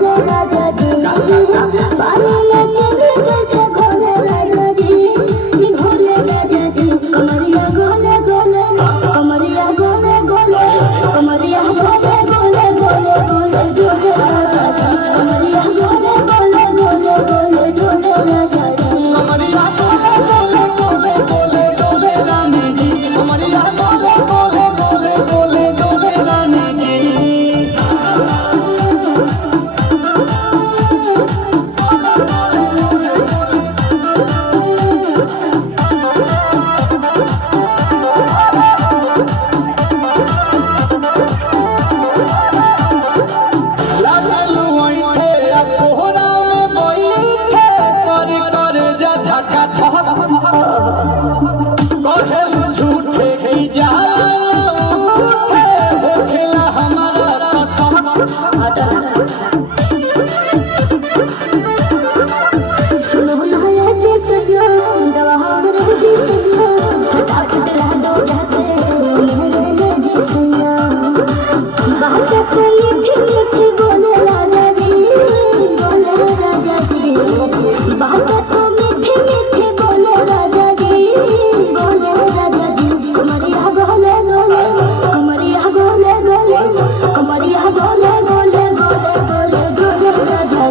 I'll go back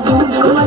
oh you.